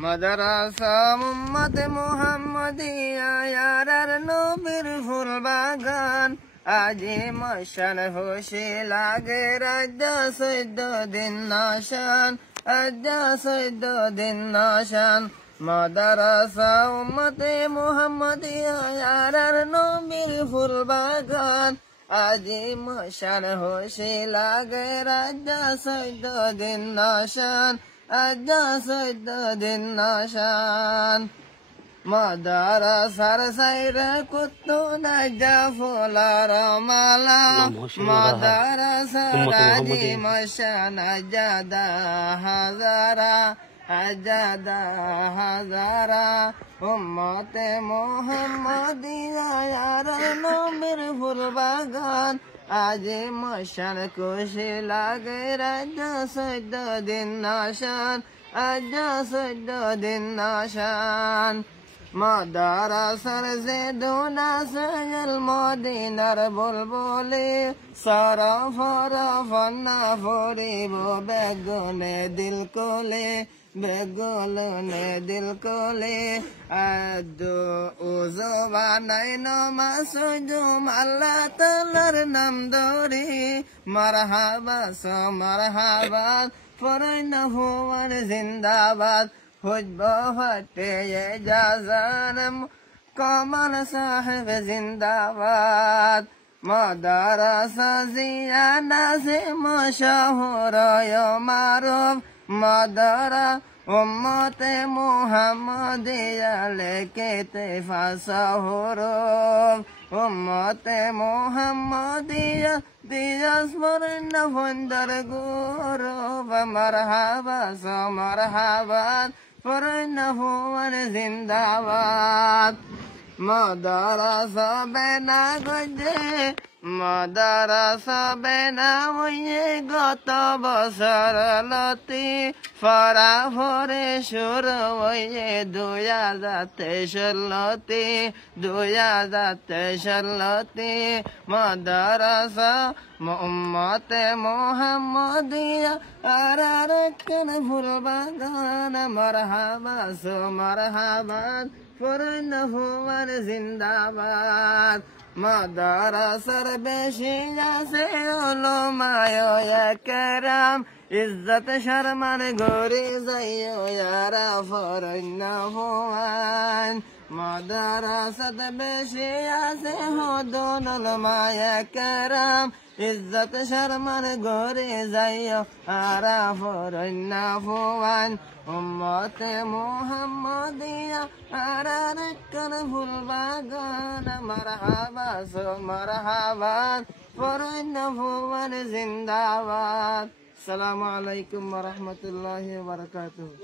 মাদ্রাসা উম্মত মুহাম্মদিয়া ইয়ারার নবীর ফুল বাগান আজি মশান হোসে লাগে রাজ্য 14 দিন নাশান আজ 14 দিন নাশান মাদ্রাসা উম্মত মুহাম্মদিয়া ইয়ারার নবীর ফুল বাগান আজি মশান হোসে লাগে রাজ্য 14 দিন নাশান আজ 14 দিন নাশান মাদ্রাসার সাইরে কুত্তু নাজা ফুলার মালা মাদ্রাসার আজি মশান আজাদা হাজারা উম্মতে মুহাম্মদিয়া ইয়ারার নবীর ফুল বাগান আজি মশান খুশি লাগে রাজ্য 14 দিন নাশান আজ 14 দিন নাশান মাদ্রাসার জেদুনা সাগল মদিনার বুলবুলি সরফরফনা ফুরিব বেগুনে দিল কোলে আদু উজবানাই নমাসুজুম আল্লাহ তাআলার নাম ধরি মারহাবা মারহাবা ফরনা হুয়ার জিন্দাবাদ হুজব হটে জাজানম কমল সাহেব জিন্দাবাদ মাদ্রাসা জিয়ানা সে মশহুর মারুফ মাদ্রাসা উম্মতে মুহাম্মদিয়া লেকে তেফাসহুরুম উম্মতে মুহাম্মদিয়া দিয়াসমরণ বন্দর গৌরব মারহাবা মারহাবা ফরনা হুয়ার জিন্দাবাদ মাদ্রাসা বেনা গজে মাদ্রাসা বেনা হয়ে গত বছর লতি ফরাফরে সুর হয়ে 2016 মাদ্রাসা উম্মতে মুহাম্মদিয়া আরার কান ফুল বাগান মারহাবা মারহাবা ফরনা হুয়ার জিন্দাবাদ মাদ্রাসার বেশি আছে উলামায়ে কেরাম ইজ্জত শরমান গরে যাইও ইয়ারা ফরনা হুয়ান মাদ্রাসাত বেশি আছে হদন উলামায়ে কেরাম ইজ্জত শরমান গরে যাইও আরা ফরনা হুয়ান উম্মতে মুহাম্মদিয়া আরার কান ফুল বাগান মারহাবা মারহাবা ফরনা হুয়ার জিন্দাবাদ আসসালামু আলাইকুম ওয়া রাহমাতুল্লাহি ওয়া বারাকাতুহু।